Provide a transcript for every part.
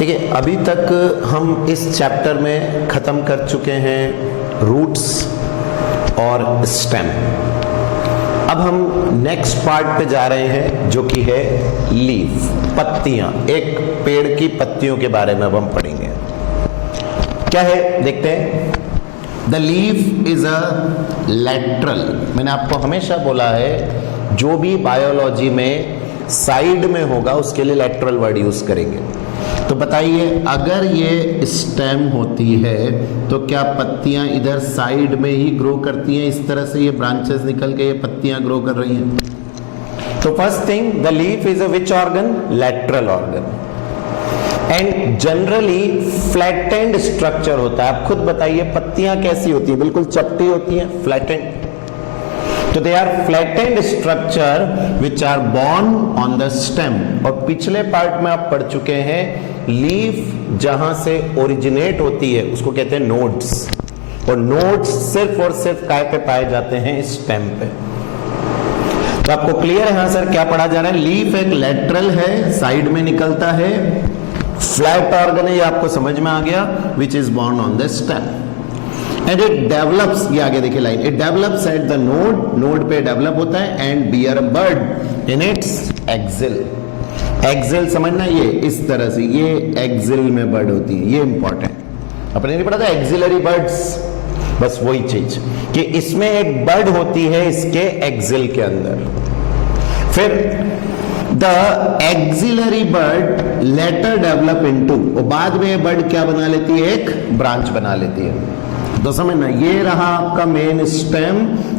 देखिए, अभी तक हम इस चैप्टर में खत्म कर चुके हैं रूट्स और स्टेम। अब हम नेक्स्ट पार्ट पे जा रहे हैं जो कि है लीफ, पत्तियां। एक पेड़ की पत्तियों के बारे में अब हम पढ़ेंगे। क्या है देखते हैं। The leaf is a lateral. मैंने आपको हमेशा बोला है जो भी बायोलॉजी में साइड में होगा उसके लिए लैटरल वर्ड यूज करेंगे। तो बताइए, अगर ये स्टेम होती है तो क्या पत्तियां इधर साइड में ही ग्रो करती हैं? इस तरह से ये ब्रांचेस निकल के ये पत्तियां ग्रो कर रही हैं। तो first thing, the leaf is a which organ? Lateral organ. And generally flattened structure होता है। आप खुद बताइए पत्तियां कैसी होती है? बिल्कुल चपटी होती हैं, फ्लैटेंड। तो they are flattened structure which are born on the stem. और पिछले पार्ट में आप पढ़ चुके हैं लीफ जहां से ओरिजिनेट होती है उसको कहते हैं नोड्स, और नोड्स सिर्फ और सिर्फ काय पे पाए जाते हैं? स्टेम पे। तो आपको क्लियर है? हाँ सर, क्या पढ़ा जा रहा है? लीफ एक लैटरल है, साइड में निकलता है, फ्लैट ऑर्गन है, ये आपको समझ में आ गया, which is born on the stem. And it develops, ये आगे देखिए line, it develops at the node, node पे डेवलप होता है, and bear a bud in its axil. Axil समझना, ये इस तरह से, ये एक्सिल में बर्ड होती है, ये इंपॉर्टेंट। अपने नहीं पढ़ा था एक्सिलरी बर्ड्स? बस वही चीज कि इसमें एक बर्ड होती है इसके एक्सिल के अंदर। फिर the axillary bird later develop into, और बाद में ये बर्ड क्या बना लेती है? एक ब्रांच बना लेती है। तो समझना, ये रहा आपका मेन स्टेम,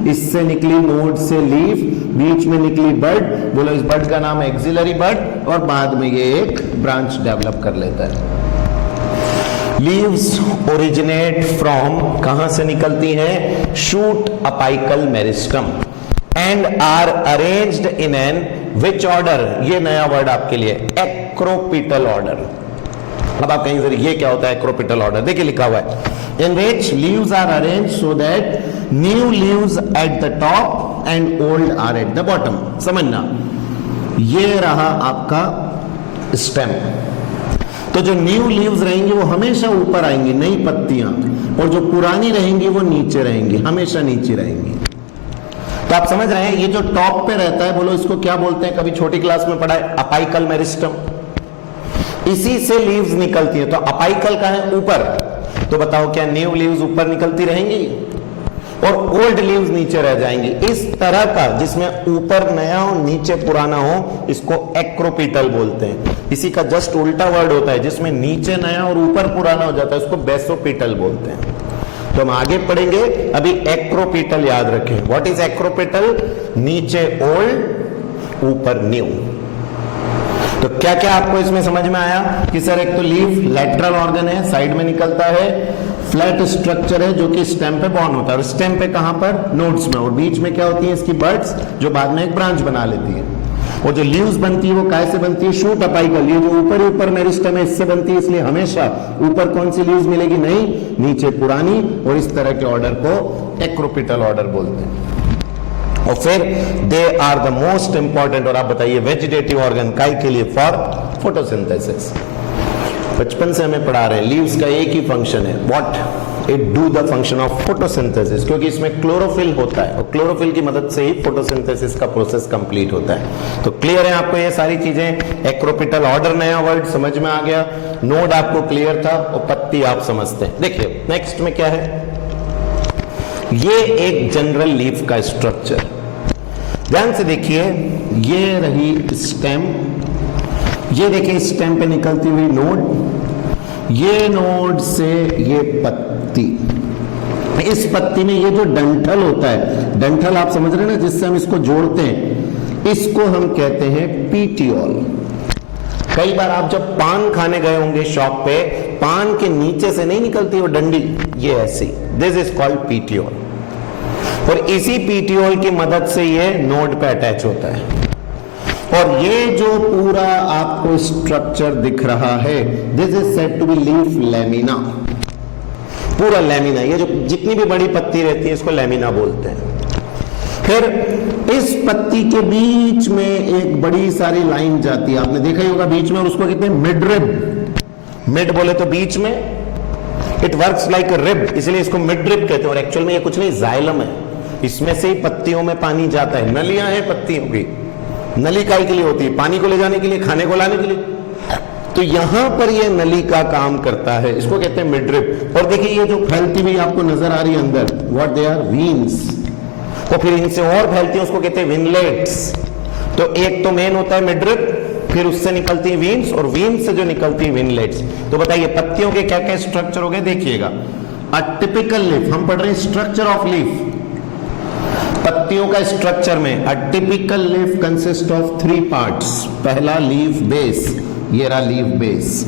इससे निकली नोड से लीफ, बीच में निकली बर्ड, बोलो इस बर्ड का नाम है एक्सिलरी बर्ड, और बाद में ये एक ब्रांच डेवलप कर लेता है। लीव्स ओरिजिनेट फ्रॉम, कहां से निकलती हैं? Shoot apical meristem, and are arranged in an which order? ये नया वर्ड आपके लिए, एक्रोपिटल ऑर्डर। अब आप कहीं ये क्या होता है एक्रोपिटल ऑर्डर? देखिए लिखा हुआ है, in which leaves are arranged so that new leaves at the top and old are at the bottom। समझना, ये रहा आपका स्टेम। तो जो न्यू लीव्स रहेंगी वो हमेशा ऊपर आएंगी, नई पत्तियां, और जो पुरानी रहेंगी वो नीचे रहेंगी, हमेशा नीचे रहेंगी। तो आप समझ रहे हैं, ये जो टॉप पे रहता है, बोलो इसको क्या बोलते हैं? कभी छोटी क्लास में पढ़ा है, अपाइकल मेरिस्टम। इसी से लीव्स निकलती है। तो अपाइकल का है ऊपर, तो बताओ क्या न्यू लीव्स ऊपर निकलती रहेंगी और ओल्ड लीव्स नीचे रह जाएंगी? इस तरह का जिसमें ऊपर नया हो नीचे पुराना हो, इसको एक्रोपिटल बोलते हैं। इसी का जस्ट उल्टा वर्ड होता है जिसमें नीचे नया और ऊपर पुराना हो जाता है, उसको बेसोपिटल बोलते हैं। तो हम आगे पढ़ेंगे, अभी एक्रोपिटल याद रखें। What is acropetal? नीचे ओल्ड, ऊपर न्यू। तो क्या क्या आपको इसमें समझ में आया कि सर एक तो लीफ लैटरल ऑर्गन है, साइड में निकलता है, फ्लैट स्ट्रक्चर है जो कि स्टेम पे बॉर्न होता है, और स्टेम पे कहां पर? नोड्स में, और बीच में क्या होती है इसकी? बर्ड्स, जो बाद में एक ब्रांच बना लेती है। और जो लीव्स बनती है वो काय से बनती है? Shoot apical. ये जो ऊपर ऊपर मेरिस्टेम है इससे बनती है, इसलिए हमेशा ऊपर कौन सी लीव्स मिलेगी? नई, नीचे पुरानी, और इस तरह के ऑर्डर को एक्रोपिटल ऑर्डर बोलते हैं। और फिर they are the most important, और आप बताइए वेजिटेटिव ऑर्गन काय के लिए? For photosynthesis. बचपन से हमें पढ़ा रहे हैं लीव्स का एक ही फंक्शन है, what? It do the function of photosynthesis, क्योंकि इसमें क्लोरोफिल होता है और क्लोरोफिल की मदद से ही फोटोसिंथेसिस का प्रोसेस कंप्लीट होता है। तो क्लियर है आपको ये सारी चीजें? एक्रोपिटल ऑर्डर नया वर्ड समझ में आ गया, नोड आपको क्लियर था, और पत्ती आप समझते हैं। देखिए नेक्स्ट में क्या है, ये एक जनरल लीफ का स्ट्रक्चर। ध्यान से देखिए, ये रही स्टेम, ये देखिए स्टेम पे निकलती हुई नोड, ये नोड से ये पत्ती, इस पत्ती में ये जो डंठल होता है, डंठल आप समझ रहे हैं ना, जिससे हम इसको जोड़ते हैं, इसको हम कहते हैं पीटियोल। कई बार आप जब पान खाने गए होंगे शॉप पे, पान के नीचे से नहीं निकलती वो डंडी, ये ऐसी, दिस इज कॉल्ड पीटियोल। और इसी पीटियोल की मदद से ये नोड पे अटैच होता है। और ये जो पूरा आपको स्ट्रक्चर दिख रहा है, this is said to be leaf lamina. पूरा लैमिना, ये जो जितनी भी बड़ी पत्ती रहती है इसको लैमिना बोलते हैं। फिर इस पत्ती के बीच में एक बड़ी सारी लाइन जाती है, आपने देखा ही होगा बीच में, और उसको कहते हैं मिडरिब। मिड बोले तो बीच में, it works like a rib, इसलिए इसको मिड रिब कहते हैं। और एक्चुअल में ये कुछ नहीं, जाइलम है, इसमें से ही पत्तियों में पानी जाता है। नलियां हैं पत्तियों की, नली काय के लिए होती है? पानी को ले जाने के लिए, खाने को लाने के लिए। तो यहां पर ये नली का काम करता है, इसको कहते हैं मिडरिप। और देखिए ये जो फैलती हुई आपको नजर आ रही है अंदर, व्हाट दे आर? वीन्स। तो फिर इनसे और फैलती है, उसको कहते हैं विनलेट्स। तो एक तो मेन होता है मिडरिप, फिर उससे निकलती है वीन्स, और वीन्स से जो निकलती है विनलेट्स। तो बताइए पत्तियों के क्या क्या स्ट्रक्चर हो गए, देखिएगा। अ टिपिकल लीफ, हम पढ़ रहे हैं स्ट्रक्चर ऑफ लीफ, पत्तियों का स्ट्रक्चर में। A typical leaf consist of 3 parts. पहला लीफ बेस, ये रहा लीफ बेस,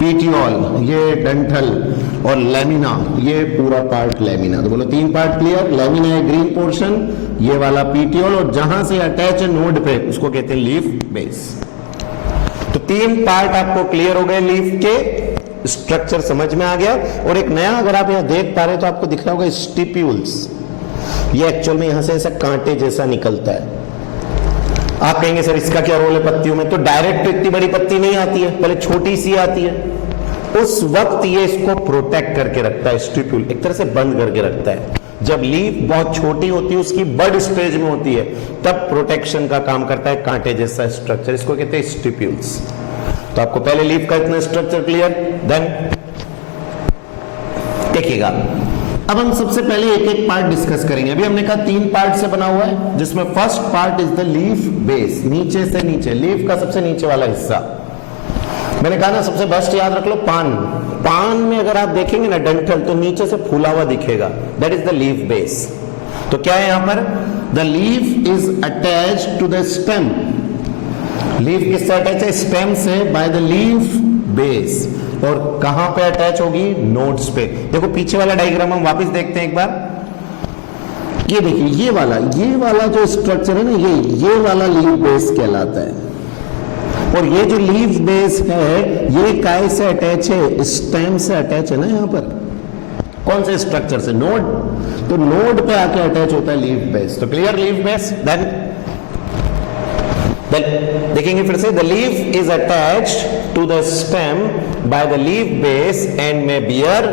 पीटियोल, ये डंठल, और लेमिना, ये पूरा पार्ट लेमिना। तो बोलो 3 पार्ट क्लियर। लेमिना है ग्रीन पोर्शन, ये वाला पीटियोल, और जहां से अटैच है नोड पे उसको कहते हैं लीफ बेस। तो 3 पार्ट आपको क्लियर हो गए, लीफ के स्ट्रक्चर समझ में आ गया। और एक नया अगर आप यहां देख पा रहे हो तो आपको दिख रहा होगा स्टिप्यूल्स। ये एक्चुअल में यहां से ऐसा कांटे जैसा निकलता है। आप कहेंगे सर इसका क्या रोल है पत्तियों में? तो डायरेक्ट इतनी बड़ी पत्ती नहीं आती है, पहले छोटी सी आती है। उस वक्त ये इसको प्रोटेक्ट करके रखता है, स्टिप्यूल एक तरह से बंद करके रखता है। जब लीफ बहुत छोटी होती है, उसकी बड स्टेज में होती है, तब प्रोटेक्शन का काम करता है कांटे जैसा स्ट्रक्चर, इसको कहते हैं स्टिप्यूल्स। तो आपको पहले लीफ का इतना स्ट्रक्चर क्लियर। देन देखिएगा, अब हम सबसे पहले एक एक पार्ट डिस्कस करेंगे। अभी हमने कहा 3 पार्ट से बना हुआ है, जिसमें first part is the leaf base, नीचे से नीचे, लीफ का सबसे नीचे वाला हिस्सा। मैंने कहा ना सबसे बेस्ट याद रख लो पान। पान में अगर आप देखेंगे ना डंठल, तो नीचे से फूला हुआ दिखेगा, that is the leaf base. तो क्या है यहां पर? The leaf is attached to the stem. Leaf किससे अटैच है? स्टेम से, बाय द लीफ बेस। और कहां पे अटैच होगी? नोड्स पे। देखो पीछे वाला डायग्राम हम वापस देखते हैं एक बार। ये देखिए ये वाला जो स्ट्रक्चर है ना, ये वाला लीफ बेस कहलाता है। और ये जो लीफ बेस है, ये काय से अटैच है? स्टेम से अटैच है ना यहां पर। कौन से स्ट्रक्चर से? नोड। तो नोड पे आके अटैच होता है लीफ बेस। तो क्लियर लीफ बेस। देन देखेंगे फिर से, the leaf is attached to the stem by the leaf base and में बियर।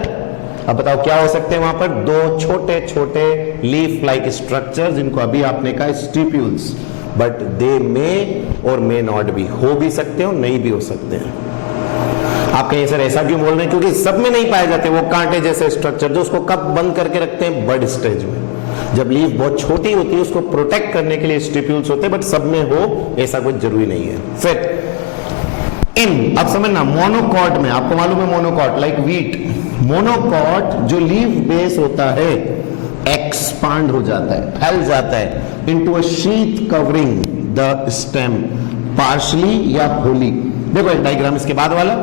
अब बताओ क्या हो सकते हैं वहां पर? 2 छोटे छोटे लीफ लाइक स्ट्रक्चर, जिनको अभी आपने कहा स्टिप्यूल्स, बट दे मे और मे नॉट बी, हो भी सकते हो नहीं भी हो सकते हैं। आप कहें सर ऐसा क्यों बोल रहे हैं? क्योंकि सब में नहीं पाए जाते वो कांटे जैसे स्ट्रक्चर, जो उसको कब बंद करके रखते हैं? बड स्टेज में। जब लीफ बहुत छोटी होती है, उसको प्रोटेक्ट करने के लिए स्टिप्यूल्स होते हैं, बट सब में हो ऐसा कुछ जरूरी नहीं है। फिर इन, अब समझना, मोनोकॉट में, आपको मालूम है मोनोकॉट लाइक वीट, मोनोकॉट जो लीफ बेस होता है एक्सपांड हो जाता है, फैल जाता है into a sheath covering the stem partially या होली। देखो एक डायग्राम इसके बाद वाला,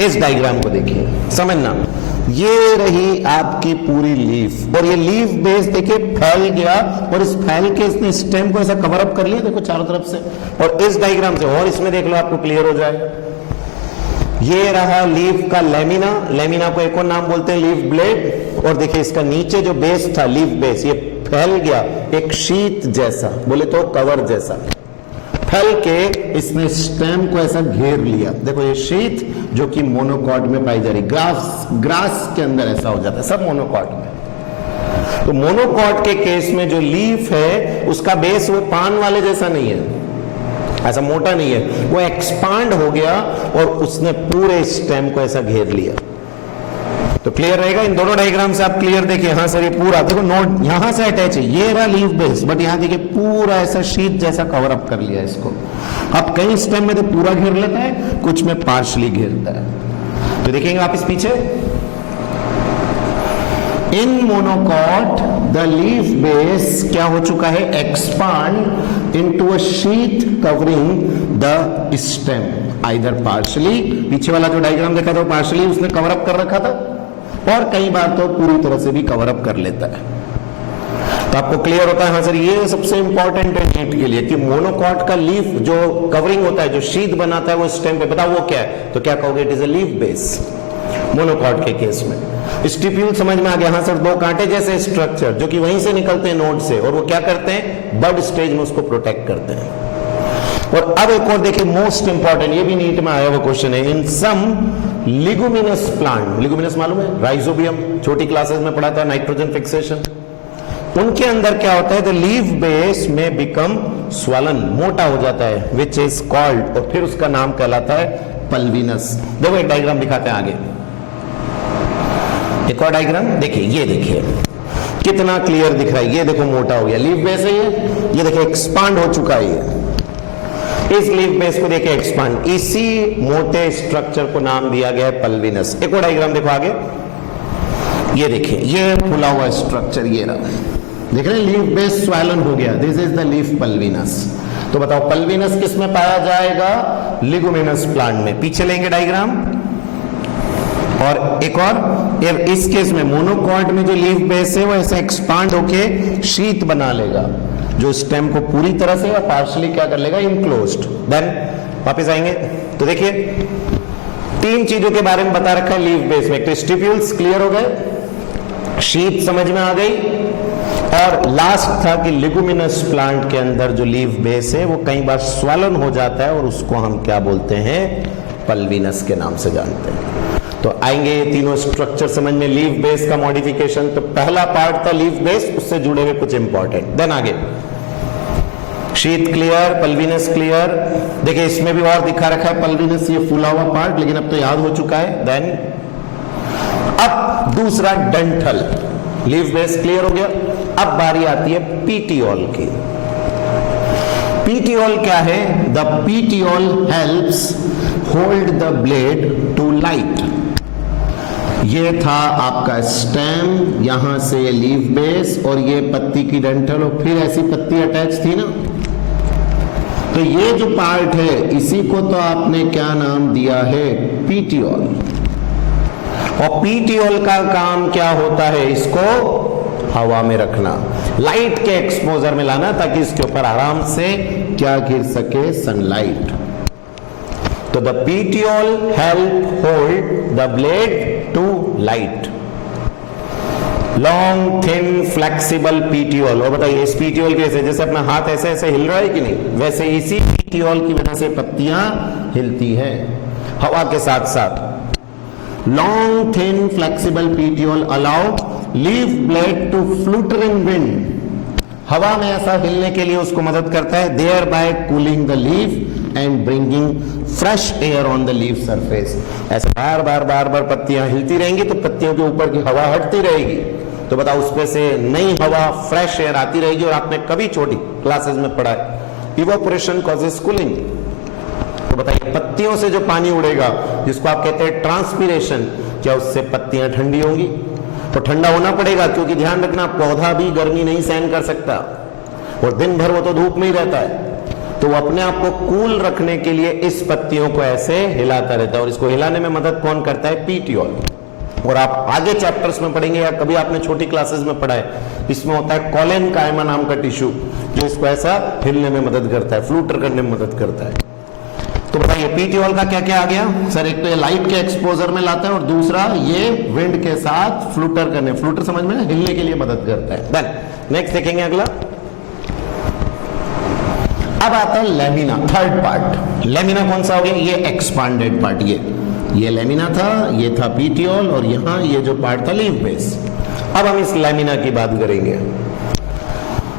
इस डायग्राम को देखिए, समझना। ये रही आपकी पूरी लीफ, और ये लीफ बेस देखिए फैल गया, और इस फैल के इसने स्टेम को ऐसा कवर अप कर लिया, देखो चारों तरफ से। और इस डायग्राम से और इसमें देख लो, आपको क्लियर हो जाए। ये रहा लीफ का लेमिना, लेमिना को एक और नाम बोलते हैं लीफ ब्लेड। और देखिए इसका नीचे जो बेस था, लीफ बेस, ये फैल गया एक शीट जैसा, बोले तो कवर जैसा, फैल के इसने स्टेम को ऐसा घेर लिया। देखो ये शीट जो कि मोनोकॉट में पाई जा रही, ग्रास के अंदर ऐसा हो जाता है, सब मोनोकॉट में। तो मोनोकॉट के केस में जो लीफ है, उसका बेस वो पान वाले जैसा नहीं है, ऐसा मोटा नहीं है, वो एक्सपांड हो गया और उसने पूरे स्टेम को ऐसा घेर लिया। तो क्लियर रहेगा? इन दोनों डायग्राम से आप क्लियर देखिए। हाँ सर ये पूरा देखो नोड यहां से अटैच है, ये रहा लीफ बेस, बट यहां देखिए पूरा ऐसा शीट जैसा कवर अप कर लिया इसको। अब कई स्टेम में तो पूरा घेर लेता है, कुछ में पार्शली घेरता है। तो देखेंगे आप इस पीछे, इन मोनोकॉट द लीफ बेस क्या हो चुका है? Expand into a sheet covering the stem, either partially, पीछे वाला जो डायग्राम देखा था पार्शली उसने कवर अप कर रखा था, और कई बार तो पूरी तरह से भी कवर अप कर लेता है। तो आपको क्लियर होता है? हाँ सर ये सबसे इंपॉर्टेंट है नीट के लिए, कि मोनोकॉट का लीफ जो कवरिंग होता है, जो शीट बनाता है वो स्टेम पे, बताओ वो क्या है? तो क्या कहोगे? It is a leaf base monocot के केस में। स्टिप्यूल समझ में आ गया? हाँ सर 2 कांटे जैसे स्ट्रक्चर जो कि वहीं से निकलते हैं नोड से, और वो क्या करते हैं? बड स्टेज में उसको प्रोटेक्ट करते हैं। और अब एक और देखिए मोस्ट इंपॉर्टेंट, ये भी नीट में आया हुआ क्वेश्चन है, इन सम लिगुमिनस प्लांट, लिगुमिनस मालूम है, राइजोबियम, छोटी क्लासेस में पढ़ा था, नाइट्रोजन फिक्सेशन, उनके अंदर क्या होता है, द लीफ बेस में बिकम स्वलन, मोटा हो जाता है, विच इज कॉल्ड, और फिर उसका नाम कहलाता है पल्विनस। देखो एक डायग्राम दिखाते हैं आगे, एक और डायग्राम देखिए, ये देखिए कितना क्लियर दिख रहा है, ये देखो मोटा हो गया, लीफ बेस है ये देखिए एक्सपांड हो चुका है, ये इस लीफ बेस को देखिए एक्सपांड, इसी मोटे स्ट्रक्चर को नाम दिया गया है पल्विनस। एक और डायग्राम देखो आगे, ये देखिए ये फुला हुआ स्ट्रक्चर, ये रहा, देख रहे हैं, लीफ बेस स्वैलन हो गया, this is the leaf pulvinus. तो बताओ पल्विनस किस में पाया जाएगा, लिगुमिनस प्लांट में। पीछे लेंगे डायग्राम, और एक और, इस केस में मोनोकॉट में जो लीफ बेस है वो ऐसे एक्सपांड होके शीट बना लेगा, जो स्टेम को पूरी तरह से या पार्शियली क्या कर लेगा, इनक्लोज्ड। देन वापस आएंगे तो देखिए तीन चीजों के बारे में बता रखा है लीफ बेस में, तो स्टिप्यूल्स क्लियर हो गए, शीट समझ में आ गई, और लास्ट था कि लिगुमिनस प्लांट के अंदर जो लीफ बेस है वो कई बार स्वलन हो जाता है और उसको हम क्या बोलते हैं, पल्विनस के नाम से जानते हैं। तो आएंगे ये तीनों स्ट्रक्चर समझ में, लीफ बेस का मॉडिफिकेशन, तो पहला पार्ट था लीफ बेस, उससे जुड़े हुए कुछ इंपॉर्टेंट। देन आगे शीट क्लियर, पल्विनस क्लियर, देखिए इसमें भी और दिखा रखा है पल्विनस, ये फूला हुआ पार्ट, लेकिन अब तो याद हो चुका है। देन अब दूसरा डंठल, लीफ बेस क्लियर हो गया, अब बारी आती है पीटियोल की। पीटियोल क्या है, the petiole helps hold the blade to light. ये था आपका स्टेम, यहां से लीफ बेस, और ये पत्ती की डंठल, और फिर ऐसी पत्ती अटैच थी ना, तो ये जो पार्ट है इसी को तो आपने क्या नाम दिया है, पीटियोल। और पीटियोल का काम क्या होता है, इसको हवा में रखना, लाइट के एक्सपोजर में लाना, ताकि इसके ऊपर आराम से क्या गिर सके, सनलाइट। तो the petiole help hold the blade to light. Long thin flexible petiole, और बताइए इस पीटियोल की वजह, जैसे अपना हाथ ऐसे ऐसे हिल रहा है कि नहीं, वैसे इसी पीटियोल की वजह से पत्तियां हिलती हैं हवा के साथ साथ। Long thin flexible petiole allow leaf blade to flutter in wind, हवा में ऐसा हिलने के लिए उसको मदद करता है, thereby cooling the leaf and bringing fresh air on the leaf surface. ऐसे बार बार बार बार पत्तियां हिलती रहेंगी तो पत्तियों के ऊपर की हवा हटती रहेगी, तो बताओ उसमें से नई हवा, फ्रेश एयर आती रहेगी। और आपने कभी छोटी क्लासेस में पढ़ा है, इवोपोरेशन कॉजेस कूलिंग, तो बताइए पत्तियों से जो पानी उड़ेगा, जिसको आप कहते हैं ट्रांसपीरेशन, क्या उससे पत्तियां ठंडी होंगी? तो ठंडा होना पड़ेगा, क्योंकि ध्यान रखना पौधा भी गर्मी नहीं सहन कर सकता, और दिन भर वो तो धूप में ही रहता है, तो वो अपने आप को कूल रखने के लिए इस पत्तियों को ऐसे हिलाता रहता है, और इसको हिलाने में मदद कौन करता है, पीटियोल। और आप आगे चैप्टर्स में पढ़ेंगे, या कभी आपने छोटी क्लासेस में पढ़ा है, इसमें होता है कॉलेन कायमा नाम का टिश्यू, जो इसको ऐसा हिलने में मदद करता है, फ्लूटर करने में मदद करता है। तो बताइए पीटियोल का क्या क्या आ गया सर, एक तो ये लाइट के एक्सपोजर में लाता है, और दूसरा ये विंड के साथ फ्लूटर करने, फ्लूटर समझ में, हिलने के लिए मदद करता है। देन नेक्स्ट देखेंगे अगला, अब आता है लेमिना, थर्ड पार्ट। लेमिना कौन सा हो गया, ये एक्सपांडेड पार्ट, ये लेमिना था, ये था पीटियोल, और यहां ये जो पार्ट था लीफ बेस। अब हम इस लेमिना की बात करेंगे।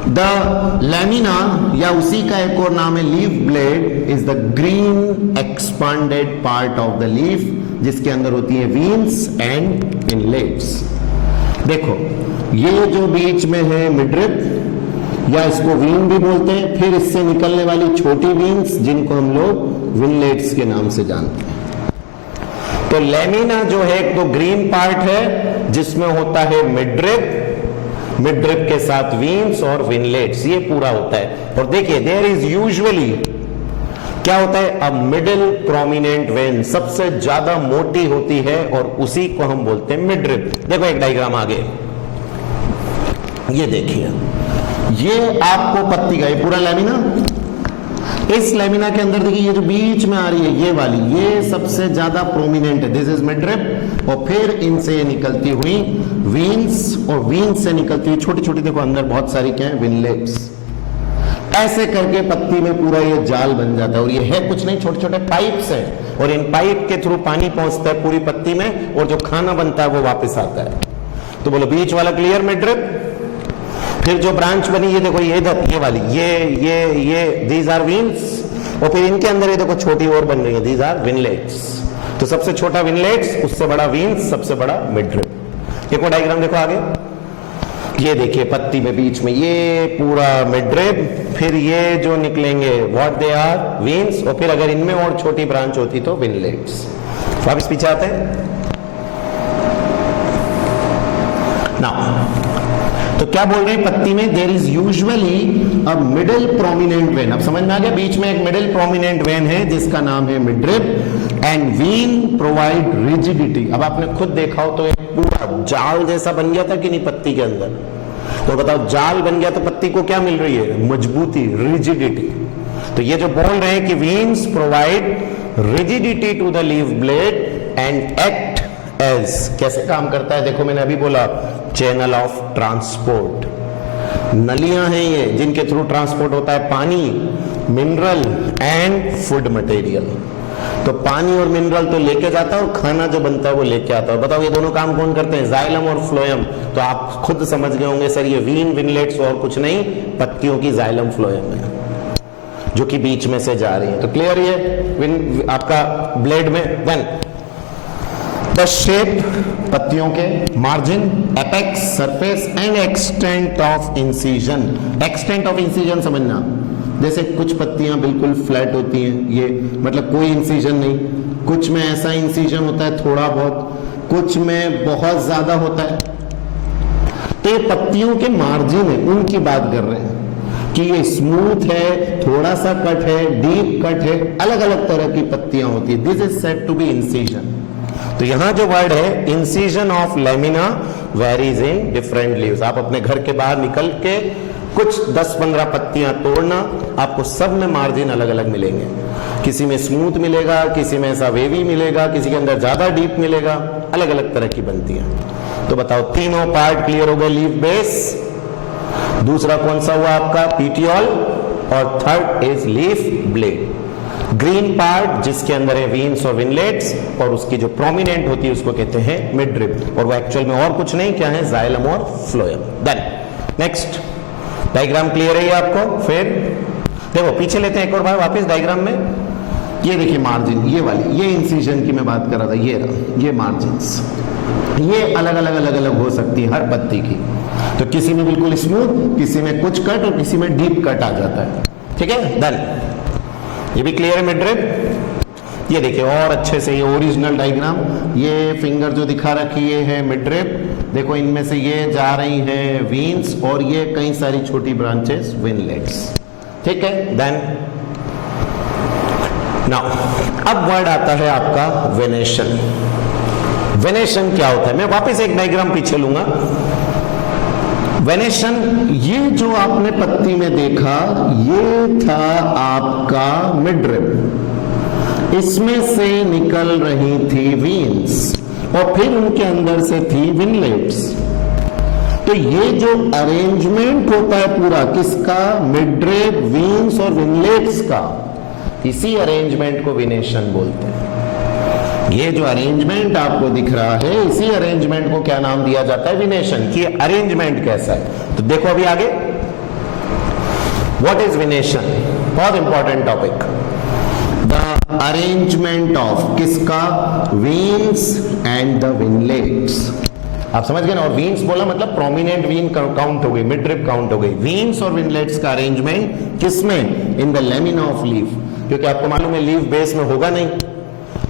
द लेमिना, या उसी का एक और नाम है leaf blade, is the green expanded part of the leaf, जिसके अंदर होती है वीन्स एंड इनलेट्स। देखो ये जो बीच में है मिडरिप, या इसको वीन भी बोलते हैं, फिर इससे निकलने वाली छोटी वीन्स, जिनको हम लोग विनलेट्स के नाम से जानते हैं। तो लेमिना जो है एक तो ग्रीन पार्ट है, जिसमें होता है मिडरिप, मिडरिप के साथ वीन्स और विनलेट्स, ये पूरा होता है। और देखिए देयर इज यूजुअली क्या होता है, अ मिडिल प्रोमिनेंट वेन, सबसे ज्यादा मोटी होती है, और उसी को हम बोलते हैं मिडरिप। देखो एक डायग्राम आगे, ये देखिए, ये आपको पत्ती का ये पूरा लेमिना, इस लेमिना के अंदर देखिए ये जो बीच में आ रही है ये वाली, ये सबसे ज्यादा प्रोमिनेंट है, दिस इज मिडरिप, और फिर इनसे निकलती हुई वीन्स, और वीन्स से निकलती हुई छोटी छोटी, देखो अंदर बहुत सारी क्या है, विनलेट्स। ऐसे करके पत्ती में पूरा ये जाल बन जाता है, और ये है कुछ नहीं, छोटे छोटे पाइप्स हैं, और इन पाइप के थ्रू पानी पहुंचता है पूरी पत्ती में, और जो खाना बनता है वो वापस आता है। तो बोलो बीच वाला क्लियर, मिड ड्रिप। फिर जो ब्रांच बनी, ये देखो, ये इधर, ये वाली, ये दीज आर वीन्स, और फिर इनके अंदर ये देखो छोटी और बन रही है, दीज आर विनलेट्स। तो सबसे छोटा विनलेट्स, उससे बड़ा वीन्स, सबसे बड़ा मिड ड्रिप। एक और डायग्राम देखो आगे, ये देखिए पत्ती में बीच में ये पूरा मिड ड्रिप, फिर ये जो निकलेंगे व्हाट दे आर वीन्स, और फिर अगर इनमें और छोटी ब्रांच होती तो विनलेट्स। वापस पीछे आते हैं नाउ। तो क्या बोल रहे हैं, पत्ती में there is usually a middle prominent vein. अब समझ में आ गया, बीच में एक मिडिल प्रोमिनेंट वेन है जिसका नाम है midrib, and vein provide rigidity. अब आपने खुद देखा हो तो एक पूरा जाल जैसा बन गया था कि नहीं पत्ती के अंदर, तो बताओ जाल बन गया तो पत्ती को क्या मिल रही है, मजबूती, रिजिडिटी। तो ये जो बोल रहे हैं कि veins provide rigidity to the leaf blade and act as, कैसे काम करता है देखो, मैंने अभी बोला चैनल ऑफ ट्रांसपोर्ट। नलियां हैं ये जिनके थ्रू ट्रांसपोर्ट होता है पानी, मिनरल एंड फूड मटेरियल। तो पानी और मिनरल तो लेके जाता है, और खाना जो बनता है वो लेके आता है। बताओ ये दोनों काम कौन करते हैं, जाइलम और फ्लोएम। तो आप खुद समझ गए होंगे सर ये वीन विनलेट्स और कुछ नहीं, पत्तियों की जाइलम फ्लोएम है जो कि बीच में से जा रही है। तो क्लियर ये आपका ब्लेड में वन द शेप, पत्तियों के margin, apex, surface and extent of incision. Extent of incision समझना, जैसे कुछ पत्तियां बिल्कुल फ्लैट होती हैं, ये मतलब कोई इंसिजन नहीं, कुछ में ऐसा इंसिजन होता है थोड़ा बहुत, कुछ में बहुत ज्यादा होता है। तो ये पत्तियों के मार्जिन है, उनकी बात कर रहे हैं कि ये स्मूथ है, थोड़ा सा कट है, डीप कट है, अलग अलग तरह की पत्तियां होती है। This is said to be incision. तो यहां जो वर्ड है incision of lamina varies in different leaves. आप अपने घर के बाहर निकल के कुछ 10-15 पत्तियां तोड़ना, आपको सब में मार्जिन अलग अलग मिलेंगे। किसी में स्मूथ मिलेगा, किसी में ऐसा वेवी मिलेगा, किसी के अंदर ज्यादा डीप मिलेगा, अलग अलग तरह की बनती है। तो बताओ तीनों पार्ट क्लियर हो गए, लीफ बेस, दूसरा कौन सा हुआ आपका पीटियोल, और third is leaf blade. Green part जिसके अंदर है वीन्स और विनलेट्स, और उसकी जो प्रोमिनेंट होती है उसको कहते हैं मिड ड्रिप, और वो एक्चुअल में और कुछ नहीं, क्या है, जाइलम और phloem. Then next diagram clear है ये आपको। फिर देखो पीछे लेते हैं एक और बार वापस डायग्राम में, ये देखिए मार्जिन, ये वाली, ये इंसिजन की मैं बात कर रहा था, ये मार्जिन्स, ये अलग अलग हो सकती है हर पत्ती की। तो किसी में बिल्कुल स्मूथ, किसी में कुछ कट, और किसी में डीप कट आ जाता है। ठीक है, डन। ये भी क्लियर है मिड ड्रिप। ये देखिए और अच्छे से ये ओरिजिनल डायग्राम, ये फिंगर जो दिखा रखी है मिड ड्रिप, देखो इनमें से ये जा रही है वीन्स, और ये कई सारी छोटी ब्रांचेस विनलेट्स। ठीक है, देन नाउ अब वर्ड आता है आपका वेनेशन। वेनेशन क्या होता है, मैं वापस एक डायग्राम पीछे लूंगा। वेनेशन, ये जो आपने पत्ती में देखा, ये था आपका मिड ड्रिप, इसमें से निकल रही थी वीन्स, और फिर उनके अंदर से थी विनलेट्स। तो ये जो अरेंजमेंट होता है पूरा किसका, मिड ड्रिप, वीन्स और विनलेट्स का, इसी अरेंजमेंट को वेनेशन बोलते हैं। ये जो अरेंजमेंट आपको दिख रहा है, इसी अरेंजमेंट को क्या नाम दिया जाता है, वेनेशन। कि अरेंजमेंट कैसा है, तो देखो अभी आगे व्हाट इज वेनेशन, बहुत important topic. The arrangement of किसका, वीन्स एंड द विनलेट्स। आप समझ गए ना, और वीन्स बोला मतलब प्रोमिनेंट वीन काउंट हो गई, मिड ड्रिप काउंट हो गई। वीन्स और विनलेट्स का अरेंजमेंट किसमें, in the lamina of leaf, क्योंकि आपको मालूम है लीफ बेस में होगा नहीं,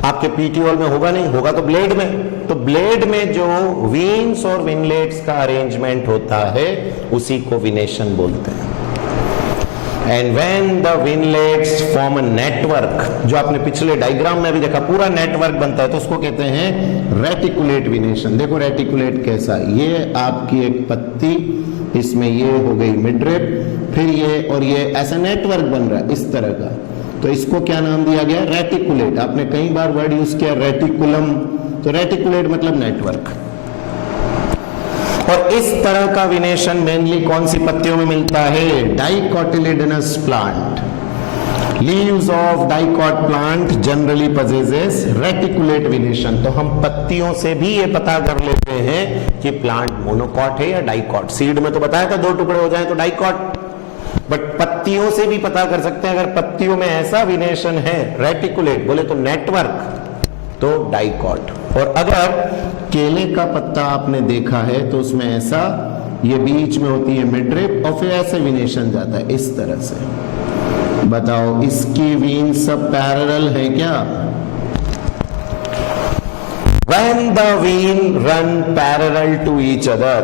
आपके पीटीओल में होगा नहीं, होगा तो ब्लेड में। तो ब्लेड में जो वीन्स और विनलेट्स का अरेंजमेंट होता है उसी को विनेशन बोलते हैं। And when the veinlets form a network, जो आपने पिछले डायग्राम में भी देखा पूरा नेटवर्क बनता है, तो उसको कहते हैं रेटिकुलेट विनेशन। देखो रेटिकुलेट कैसा, ये आपकी एक पत्ती, इसमें ये हो गई मिड ड्रिप, फिर ये और ये ऐसा नेटवर्क बन रहा है इस तरह का, तो इसको क्या नाम दिया गया, रेटिकुलेट। आपने कई बार वर्ड यूज किया रेटिकुलम, तो रेटिकुलेट मतलब नेटवर्क। और इस तरह का विनेशन मेनली कौन सी पत्तियों में मिलता है? Dicotyledonous plant. Leaves of dicot plant generally possesses reticulate विनेशन। तो हम पत्तियों से भी ये पता कर लेते हैं कि प्लांट मोनोकॉट है या डाइकॉट। सीड में तो बताया था 2 टुकड़े हो जाए तो डाइकॉट, बट पत्तियों से भी पता कर सकते हैं। अगर पत्तियों में ऐसा विनेशन है रेटिकुलेट बोले तो नेटवर्क, तो डाइकॉट। और अगर केले का पत्ता आपने देखा है तो उसमें ऐसा ये बीच में होती है मिडरिप और फिर ऐसे विनेशन जाता है इस तरह से। बताओ इसकी वीन सब पैरेलल है क्या? When the vein run parallel to each other,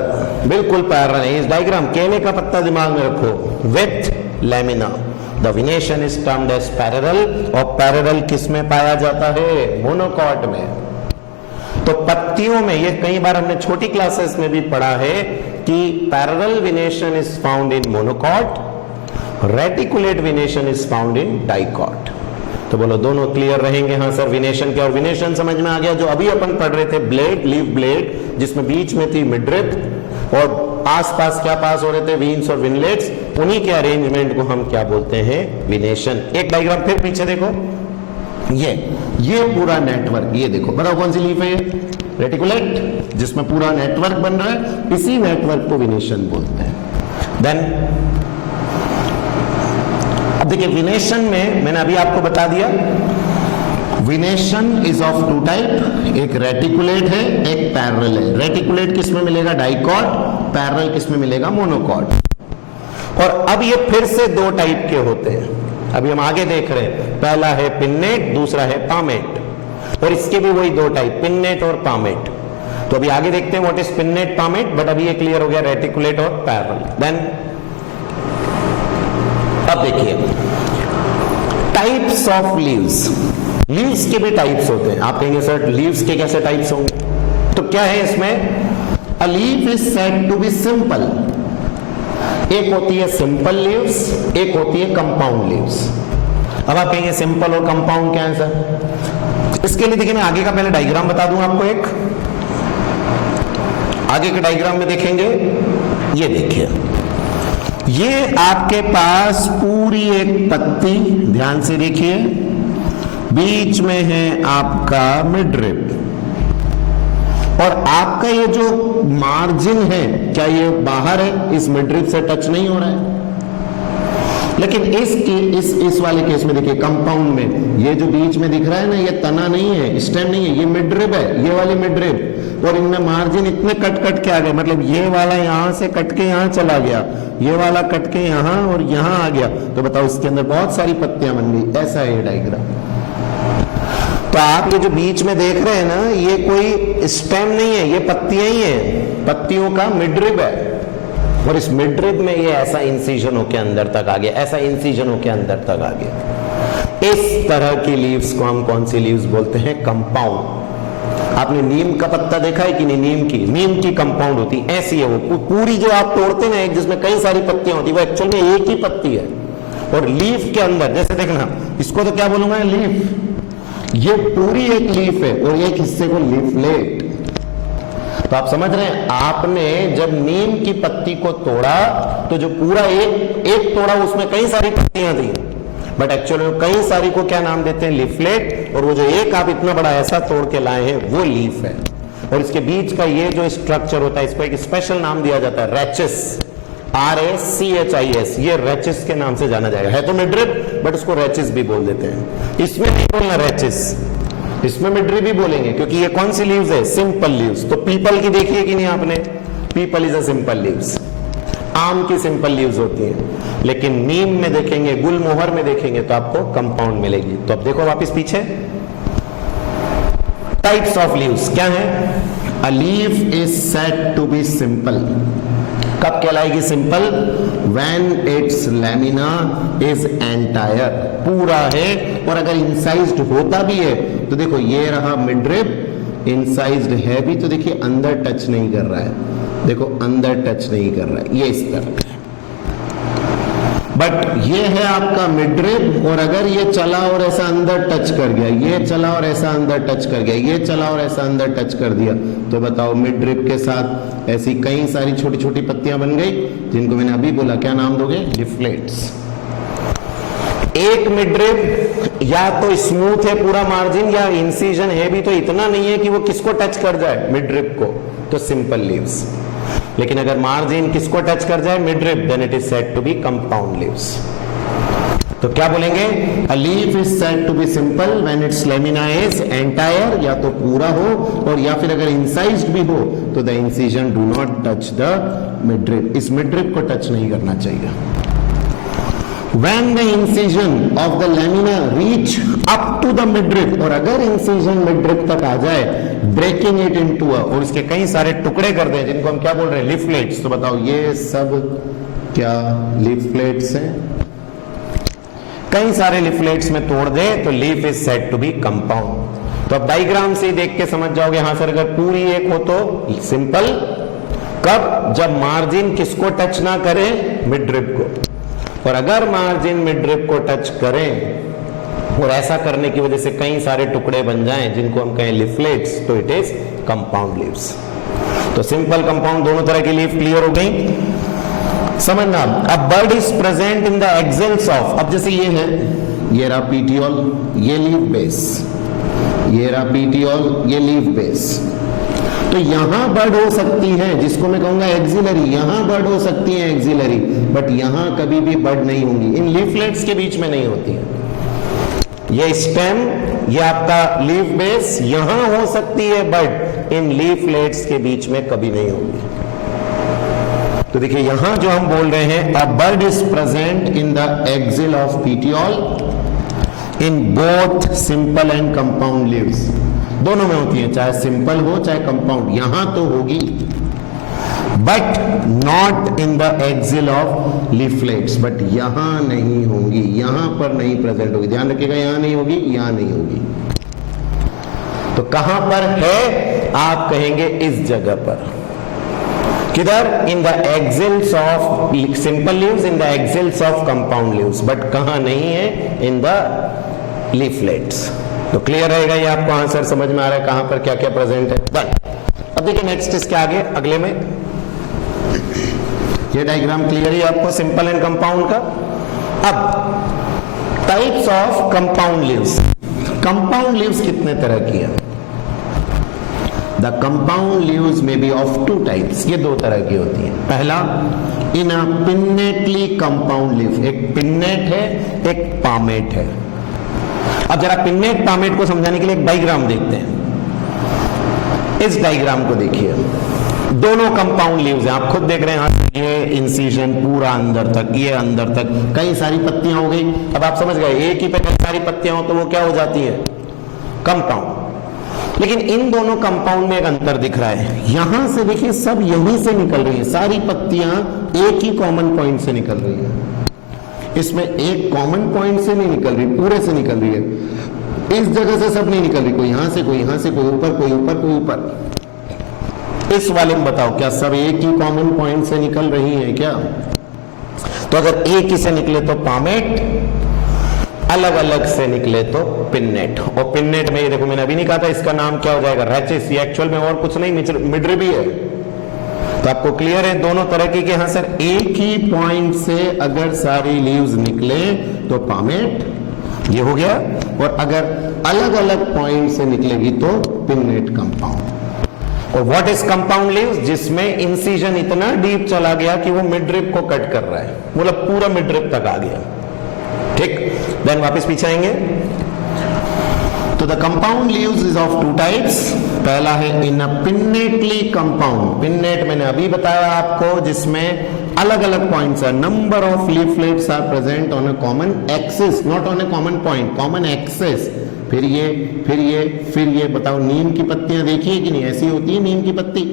बिल्कुल पैरेलल है। इस डायग्राम केले का पत्ता दिमाग में रखो, with lamina the venation is termed as parallel। और पैरेलल किस में पाया जाता है? मोनोकॉट में। तो पत्तियों में ये कई बार हमने छोटी क्लासेस में भी पढ़ा है कि parallel विनेशन is found in monocot, reticulate विनेशन is found in dicot. तो बोलो दोनों क्लियर रहेंगे? हाँ सर, विनेशन क्या? और विनेशन समझ में आ गया जो अभी अपन पढ़ रहे थे, ब्लेड, लीफ ब्लेड, जिसमें बीच में थी मिडरिप और आसपास क्या पास हो रहे थे? वीन्स और विनलेट्स। उन्हीं के अरेंजमेंट को हम क्या बोलते हैं? विनेशन। एक डायग्राम फिर पीछे देखो, ये पूरा नेटवर्क, ये देखो, बताओ कौन सी लीफ है ये? रेटिकुलेट, जिसमें पूरा नेटवर्क बन रहा है, इसी नेटवर्क को विनेशन बोलते हैं। देन अब देखिए विनेशन में मैंने अभी आपको बता दिया, विनेशन इज ऑफ 2 टाइप, एक रेटिकुलेट है, एक पैरेलल है। रेटिकुलेट किस में मिलेगा? डाइकॉट। पैरेलल किस में मिलेगा? मोनोकॉट। और अब ये फिर से 2 टाइप के होते हैं। अभी हम आगे देख रहे हैं, पहला है पिन्नेट, दूसरा है पामेट। और इसके भी वही 2 टाइप, पिन्नेट और पामेट। तो अभी आगे देखते हैं what is pennate, palmate, but अभी ये क्लियर हो गया रेटिकुलेट और पैरेलल। देन अब देखिए टाइप्स ऑफ लीव्स। लीव्स के भी टाइप्स होते हैं। आप कहेंगे सर लीव्स के कैसे टाइप्स होंगे? तो क्या है इसमें? A leaf is said to be simple. एक होती है सिंपल लीव्स, एक होती है कंपाउंड लीव्स। अब आप कहेंगे सिंपल और कंपाउंड क्या है सर? इसके लिए देखिए मैं आगे का पहले डायग्राम बता दूं आपको। एक आगे के डायग्राम में देखेंगे, ये देखिए, ये आपके पास पूरी एक पत्ती, ध्यान से देखिए, बीच में है आपका मिडरिप और आपका ये जो मार्जिन है क्या ये बाहर है? इस मिडरिप से टच नहीं हो रहा है। लेकिन इस वाले केस में देखिए कंपाउंड में ये जो बीच में दिख रहा है ना, ये तना नहीं है, स्टेम नहीं है, ये मिडरिप है, ये वाली मिडरिप। और इनमें मार्जिन इतने कट के आ गए, मतलब ये वाला यहां से कट के यहां चला गया, ये वाला कट के यहां और यहां आ गया। तो बताओ इसके अंदर बहुत सारी पत्तियां बन गई। ऐसा है ये डायग्राम। तो आप ये जो बीच में देख रहे हैं ना, ये कोई स्टेम नहीं है, ये पत्तियां ही है, पत्तियों का मिडरिप है। और इस मिडरिप में ये ऐसा इंसिजन होके अंदर तक आ गया, ऐसा इंसिजन होके अंदर तक आ गया। इस तरह की लीव्स को हम कौन सी लीव्स बोलते हैं? कंपाउंड। आपने नीम का पत्ता देखा है कि नहीं? नीम की कंपाउंड होती है, ऐसी है वो पूरी। जो आप तोड़ते हैं ना एक, जिसमें कई सारी पत्तियां होती है, वो एक्चुअल में एक ही पत्ती है। और लीफ के अंदर जैसे देखना, इसको तो क्या बोलूंगा? लीफ। ये पूरी एक लीफ है और एक हिस्से को लीफलेट। तो आप समझ रहे हैं, आपने जब नीम की पत्ती को तोड़ा तो जो पूरा एक तोड़ा, उसमें कई सारी पत्तियां थी, बट एक्चुअली कई सारी को क्या नाम देते हैं? लीफलेट। और वो जो एक आप इतना बड़ा ऐसा तोड़ के लाए हैं वो लीफ है। और इसके बीच का ये जो स्ट्रक्चर होता है, इसको एक स्पेशल नाम दिया जाता है, रैचिस, RACHIS। ये रैचिस के नाम से जाना जाएगा। है तो मिडरिप, बट उसको रैचिस भी बोल देते हैं। इसमें नहीं बोलना रैचिस, इसमें मिडरिप भी बोलेंगे, क्योंकि ये कौन सी लीव्स है? Simple leaves. तो पीपल की देखिए कि नहीं आपने? People is a simple leaves. आम की सिंपल लीव्स होती हैं, लेकिन नीम में देखेंगे, गुलमोहर में देखेंगे तो आपको कंपाउंड मिलेगी। तो अब देखो वापस पीछे, टाइप्स ऑफ लीव्स क्या है? A leaf is said to be simple. कब कहलाएगी simple? When its lamina is entire, पूरा है। और अगर इंसाइज्ड होता भी है तो देखो ये रहा मिडरिप, इंसाइज्ड है भी तो देखिए अंदर टच नहीं कर रहा है, देखो अंदर टच नहीं कर रहा है, ये इस तरह। बट ये है आपका मिड रिब, और अगर ये चला और ऐसा अंदर टच कर गया, ये चला और ऐसा अंदर टच कर गया, ये चला और ऐसा अंदर टच कर दिया, तो बताओ मिड रिब के साथ ऐसी कई सारी छोटी छोटी पत्तियां बन गई, जिनको मैंने अभी बोला, क्या नाम दोगे? लिफलेट्स। एक मिड रिब या तो स्मूथ है पूरा मार्जिन, या इंसिजन है भी तो इतना नहीं है कि वो किसको टच कर जाए, मिड रिब को, तो सिंपल लीव्स। लेकिन अगर मार्जिन किसको टच कर जाए, midrib, then it is said to be compound leaves. तो क्या बोलेंगे? A leaf is said to be simple when its lamina is entire, या तो पूरा हो, और या फिर अगर इंसाइज्ड भी हो तो the incision do not touch the mid rib, इस मिड रिब को टच नहीं करना चाहिए। When the incision of the lamina reach up to the midrib, और अगर incision midrib तक आ जाए, breaking it into a, और इसके कई सारे टुकड़े कर दें, जिनको हम क्या बोल रहे हैं? लीफलेट्स। तो बताओ ये सब क्या लीफलेट्स हैं? कई सारे लीफलेट्स में तोड़ दे तो leaf is said to be compound. तो अब डायग्राम से देख के समझ जाओगे, हाँ सर अगर पूरी एक हो तो सिंपल, कब? जब मार्जिन किसको टच ना करे? मिडरिब को। और अगर मार्जिन मिडरिब को टच करें और ऐसा करने की वजह से कई सारे टुकड़े बन जाएं, जिनको हम कहें लिफलेट्स, तो इट इज कंपाउंड लीव्स। तो सिंपल कंपाउंड दोनों तरह की लीफ क्लियर हो गई, समझना। अब bud is present in the axils of, अब जैसे ये है, ये रहा पीटियोल, ये लीफ बेस, ये रहा पीटियोल, ये लीफ बेस। तो यहां बर्ड हो सकती है, जिसको मैं कहूंगा एक्सिलरी, यहां बर्ड हो सकती है एक्सिलरी, बट यहां कभी भी बर्ड नहीं होंगी, इन लीफलेट्स के बीच में नहीं होती है। ये स्टेम, ये आपका लीफ बेस, यहां हो सकती है बर्ड, इन लीफलेट्स के बीच में कभी नहीं होगी। तो देखिए यहां जो हम बोल रहे हैं, a bird is present in the axil of petiole in both simple and compound leaves, दोनों में होती है, चाहे सिंपल हो चाहे कंपाउंड, यहां तो होगी, but not in the axil of leaflets, but यहां नहीं होंगी, यहां पर नहीं प्रेजेंट होगी। ध्यान रखिएगा, यहां नहीं होगी, यहां नहीं होगी। तो कहां पर है? आप कहेंगे इस जगह पर, किधर? In the exiles of simple leaves, in the exiles of compound leaves, but कहां नहीं है? In the leaflets. तो क्लियर रहेगा ये आपको, आंसर समझ में आ रहा है कहां पर क्या क्या प्रेजेंट है। डन। अब देखिए नेक्स्ट इसके आगे अगले में, ये डायग्राम क्लियर है आपको सिंपल एंड कंपाउंड का। अब types of compound leaves, compound leaves कितने तरह की है? द कंपाउंड लीव्स में बी ऑफ टू टाइप्स, ये दो तरह की होती है। पहला, इन अ पिन्नेटली कंपाउंड लीव, एक पिन्नेट है, एक पामेट है। अब जरा पिन्नेट पामेट को समझाने के लिए एक डायग्राम देखते हैं। इस डायग्राम को देखिए, दोनों कंपाउंड लीव्स हैं, आप खुद देख रहे हैं, ये इंसिजन पूरा अंदर तक, ये अंदर तक, कई सारी पत्तियां हो गई। अब आप समझ गए, एक ही पे कई सारी पत्तियां हो तो वो क्या हो जाती है? कंपाउंड। लेकिन इन दोनों कंपाउंड में एक अंतर दिख रहा है, यहां से देखिए सब यहीं से निकल रही है, सारी पत्तियां एक ही कॉमन पॉइंट से निकल रही है, इसमें एक कॉमन पॉइंट से नहीं निकल रही, पूरे से निकल रही है। इस जगह से सब नहीं निकल रही, कोई यहां से, कोई यहां से, कोई ऊपर, कोई ऊपर, कोई ऊपर। इस वाले में बताओ क्या सब एक ही कॉमन पॉइंट से निकल रही है क्या? तो अगर एक ही से निकले तो पामेट, अलग अलग से निकले तो पिन्नेट। और पिन्नेट में ये देखो, मैंने अभी नहीं कहा था इसका नाम क्या हो जाएगा? रैचिस। ये एक्चुअल में और कुछ नहीं, मिडरिब ही है। तो आपको क्लियर है दोनों तरह की कि हाँ सर, एक ही पॉइंट से अगर सारी लीव्स निकले तो पामेट, ये हो गया, और अगर अलग अलग पॉइंट से निकलेगी तो पिन्नेट कंपाउंड। और व्हाट इज कंपाउंड लीव्स? जिसमें इंसिजन इतना डीप चला गया कि वो मिडरिब को कट कर रहा है, मतलब पूरा मिडरिब तक आ गया। ठीक, देन वापस पीछे आएंगे। तो the compound leaves is of two types. पहला है in a pinnately compound, pinnate मैंने अभी बताया आपको, जिसमें अलग अलग पॉइंट्स है, number of leaflets are present on a common axis, not on a common point, common axis. फिर ये, फिर ये, फिर ये। बताओ नीम की पत्तियां देखी है कि नहीं? ऐसी होती है नीम की पत्ती।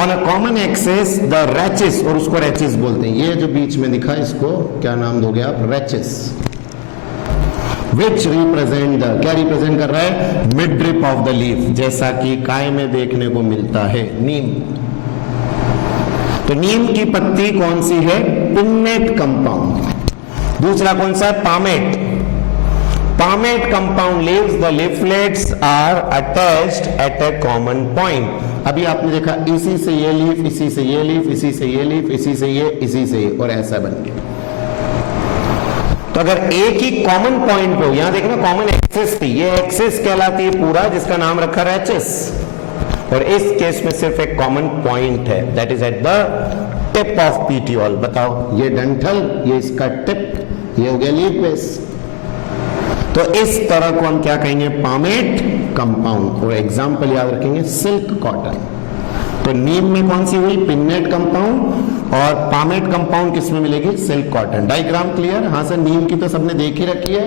On a common axis the rachis, और उसको रैचिस बोलते हैं। ये जो बीच में दिखा, इसको क्या नाम दोगे आप? रैचिस। विच रिप्रेजेंट द, क्या रिप्रेजेंट कर रहा है? मिडरिप ऑफ द लीफ, जैसा कि काय में देखने को मिलता है, नीम। तो नीम की पत्ती कौन सी है? Pinnate compound. दूसरा कौन सा है? Palmate. Palmate compound leaves, the leaflets are attached at a common point. अभी आपने देखा इसी से ये लीफ, इसी से ये लीफ, इसी से ये लीफ, इसी से ये, इसी से ये, और ऐसा बन गया। तो अगर एक ही कॉमन पॉइंट पे, यहां देखना कॉमन एक्सिस थी, ये एक्सिस कहलाती है पूरा, जिसका नाम रखा है एचएस, और इस केस में सिर्फ एक कॉमन पॉइंट है, that is at the tip of petiole. बताओ, ये डंठल, ये इसका टिप, ये हो गया लीफ बेस। तो इस तरह को हम क्या कहेंगे? Palmate compound. और एग्जाम्पल याद रखेंगे, सिल्क कॉटन। तो नीम में कौन सी हुई? पिन्नेट कंपाउंड, और पामेट कंपाउंड किसमें मिलेगी? Silk cotton. Diagram clear? हाँ सर, नीम की तो सबने देख ही रखी है,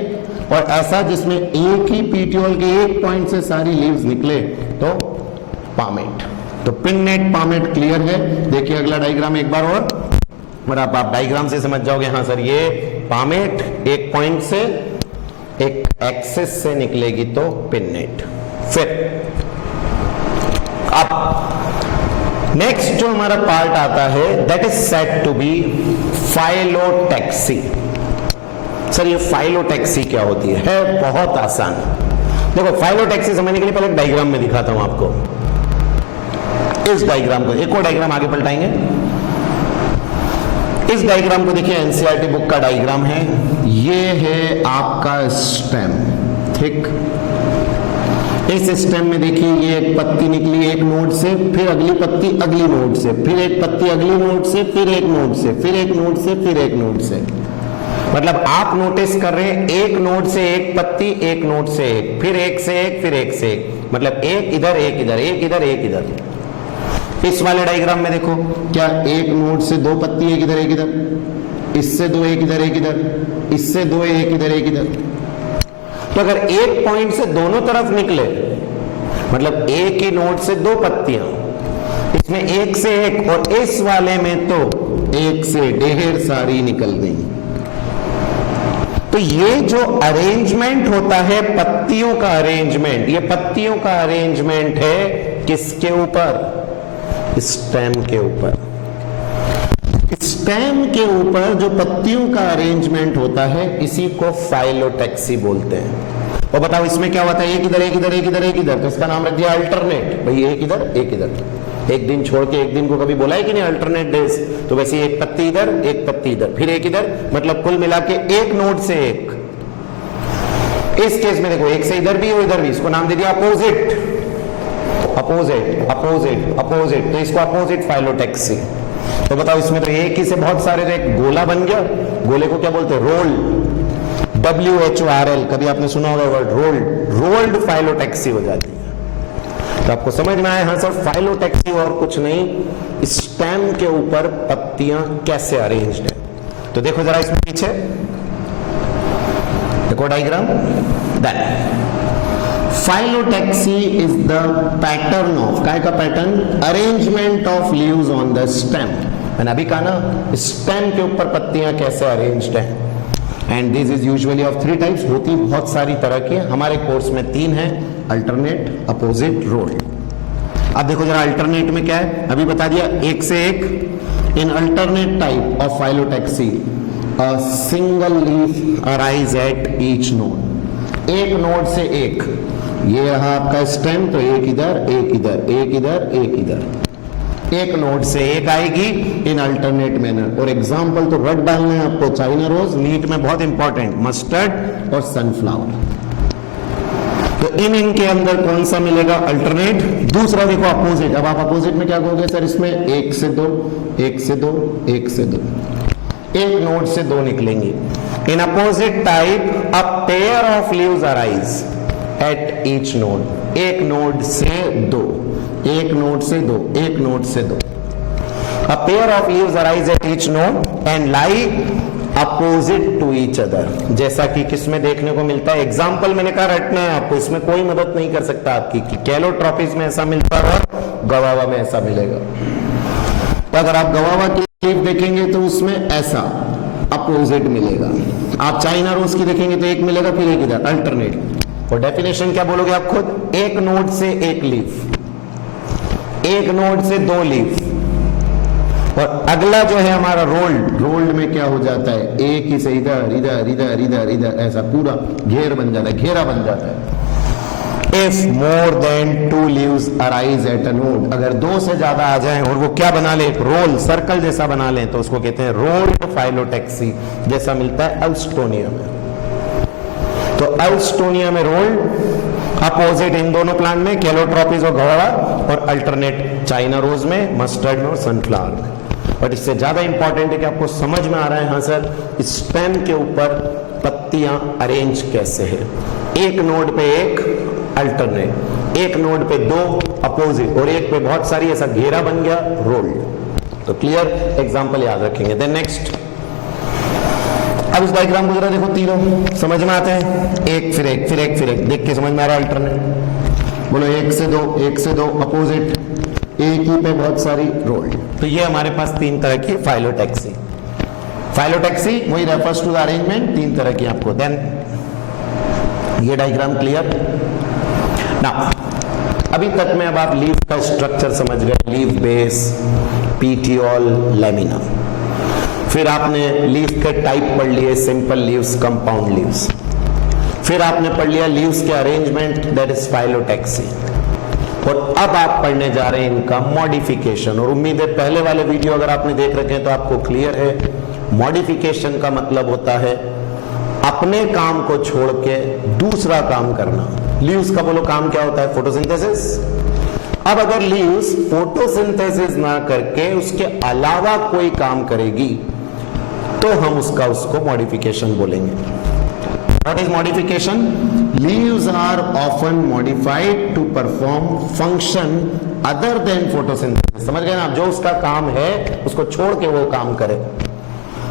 और ऐसा जिसमें एक ही पीटियोल के एक पॉइंट से सारी लीव्स निकले तो पामेट। तो पिन्नेट पामेट क्लियर है। देखिए अगला डायग्राम एक बार और आप डायग्राम से समझ जाओगे, हाँ सर ये पामेट एक पॉइंट से, एक एक्सिस से निकलेगी तो पिन्नेट। फिर अब नेक्स्ट जो हमारा पार्ट आता है, that is said to be phyllotaxy. Sir ये फाइलोटैक्सी क्या होती है? बहुत आसान। देखो फाइलोटैक्सी समझने के लिए पहले डायग्राम में दिखाता हूं आपको। इस डायग्राम को, एक और डायग्राम आगे पलटाएंगे। इस डायग्राम को देखिए, एनसीईआरटी बुक का डायग्राम है। ये है आपका स्टेम, ठीक। इस स्टेम में देखिए ये एक पत्ती निकली एक नोड से, फिर अगली पत्ती अगली नोड से, फिर एक पत्ती अगली नोड से, फिर एक नोड से, फिर एक नोड से, फिर एक नोड से। मतलब आप नोटिस कर रहे हैं एक नोड से एक पत्ती, एक नोड से एक, फिर एक से एक, फिर एक से एक, मतलब एक इधर एक इधर, एक इधर एक इधर। इस वाले डायग्राम में देखो, क्या एक नोड से दो पत्ती, एक इधर एक इधर, इससे दो एक इधर एक इधर, इससे दो एक इधर एक इधर। तो अगर एक पॉइंट से दोनों तरफ निकले, मतलब एक ही नोड से दो पत्तियां, इसमें एक से एक, और इस वाले में तो एक से ढेर सारी निकल गई। तो ये जो अरेंजमेंट होता है पत्तियों का अरेंजमेंट, ये पत्तियों का अरेंजमेंट है किसके ऊपर? स्टेम के ऊपर। स्टेम के ऊपर जो पत्तियों का अरेंजमेंट होता है, इसी को फाइलोटैक्सी बोलते हैं। और बताओ इसमें क्या होता है? एक इधर एक इधर एक इधर एक इधर, तो इसका नाम रख दिया अल्टरनेट। भाई एक इधर एक इधर, एक दिन छोड़ के एक दिन को कभी बोला है कि नहीं अल्टरनेट डेज? तो वैसे एक पत्ती इधर, एक पत्ती इधर, फिर एक इधर, मतलब कुल मिला के एक नोड से एक। इस केस में देखो, एक से इधर भी और इधर भी, इसको नाम दे दिया अपोजिट, अपोजिट अपोजिट अपोजिट, तो इसको अपोजिट फाइलोटैक्सी। तो बताओ इसमें तो एक ही से बहुत सारे, एक गोला बन गया, गोले को क्या बोलते हैं? रोल, WHORL, कभी आपने सुना होगा वर्ड रोल्ड, रोल्ड फाइलोटैक्सी हो जाती है। तो आपको समझ में आया? हाँ सर, फाइलोटैक्सी और कुछ नहीं, स्टेम के ऊपर पत्तियां कैसे अरेंज्ड है। तो देखो जरा इसमें पीछे देखो diagram, that phyllotaxy is the pattern of, काय का pattern? Arrangement of leaves on the stem. मैंने अभी कहा ना, स्टेम के ऊपर पत्तियां कैसे अरेंज्ड हैं। And this is usually of 3 types, होती बहुत सारी तरह की। हमारे कोर्स में 3 है, अल्टरनेट, अपोजिट, रोल्ड। अब देखो जरा अल्टरनेट में क्या है, अभी बता दिया एक से एक। In alternate type of phyllotaxy a single leaf arise at each node, एक नोड से एक। ये रहा आपका स्टेम, तो एक इधर एक इधर, एक इधर एक इधर, एक नोड से एक आएगी इन अल्टरनेट मैनर। और एग्जांपल तो रट डालना है आपको, चाइना रोज, नीट में बहुत इंपॉर्टेंट, मस्टर्ड और सनफ्लावर। तो इनके अंदर कौन सा मिलेगा? अल्टरनेट। दूसरा देखो अपोजिट। अब आप अपोजिट में क्या कहोगे सर? इसमें एक से दो, एक से दो, एक से दो, एक नोड से दो निकलेंगी। In opposite type a pair of leaves arise at each node, एक नोड से दो, एक नोड से दो, एक नोड से दो। A pair of leaves arise at each node and lie opposite to each other, जैसा कि किसमें देखने को मिलता है? एग्जाम्पल मैंने कहा रटना है आपको, इसमें कोई मदद नहीं कर सकता आपकी कि कैलोट्रॉपिस में ऐसा मिलता है और गवावा में ऐसा मिलेगा। तो अगर आप गवावा की लीफ देखेंगे तो उसमें ऐसा अपोजिट मिलेगा। आप चाइना रोज की देखेंगे तो एक मिलेगा, फिर एक इधर, अल्टरनेट। और डेफिनेशन क्या बोलोगे आप खुद? एक नोड से एक लीफ, एक नोड से दो लीफ, और अगला जो है हमारा रोल्ड में क्या हो जाता है, एक ही से इधर इधर इधर इधर इधर ऐसा पूरा घेर बन जाता है, घेरा बन जाता है। If more than 2 leaves arise at a node, अगर 2 से ज्यादा आ जाएं और वो क्या बना ले, रोल सर्कल जैसा बना लें, तो उसको कहते हैं रोल्ड फाइलोटैक्सी, जैसा मिलता है अल्स्टोनिया में। तो अल्स्टोनिया में रोल्ड, अपोजिट इन दोनों प्लांट में कैलोट्रोपिस और घोड़ा, और अल्टरनेट चाइना रोज में, मस्टर्ड में और सनफ्लावर में। बट इससे ज्यादा इंपॉर्टेंट है कि आपको समझ में आ रहा है, हाँ सर स्टेम के ऊपर पत्तियां अरेंज कैसे है, एक नोड पे एक अल्टरनेट, एक नोड पे 2 अपोजिट और एक पे बहुत सारी, ऐसा घेरा बन गया रोल्ड। तो क्लियर, एग्जांपल याद रखेंगे। देन नेक्स्ट, अब इस डायग्राम को जरा देखो, तीनों समझ में आते हैं, एक फिर एक फिर एक फिर एक, देख के समझ में आ रहा है अल्टरनेट। बोलो 1 से 2 अपोजिट, एक ही पे बहुत सारी रोल्ड। तो ये हमारे पास 3 तरह की फाइलोटैक्सी वही रेफर्स टू द अरेंजमेंट, 3 तरह की आपको। देन ये डायग्राम क्लियर ना। अभी तक में अब आप लीफ का स्ट्रक्चर समझ गए, लीफ बेस, पीटियोल, लैमिना। फिर आपने लीफ के टाइप पढ़ लिए, सिंपल लीव्स, कंपाउंड लीव्स। फिर आपने पढ़ लिया लीव्स के अरेंजमेंट, दैट इज फाइलोटैक्सी। और अब आप पढ़ने जा रहे हैं इनका मॉडिफिकेशन। और उम्मीद है पहले वाले वीडियो अगर आपने देख रखे हैं तो आपको क्लियर है, मॉडिफिकेशन का मतलब होता है अपने काम को छोड़ के दूसरा काम करना। लीव्स का बोलो काम क्या होता है, फोटोसिंथेसिस। अब अगर लीव्स फोटोसिंथेसिस ना करके उसके अलावा कोई काम करेगी तो हम उसको मॉडिफिकेशन बोलेंगे। What is modification? Leaves are often modified to perform function other than photosynthesis. समझ गए ना, जो उसका काम है उसको छोड़ के वो काम करे।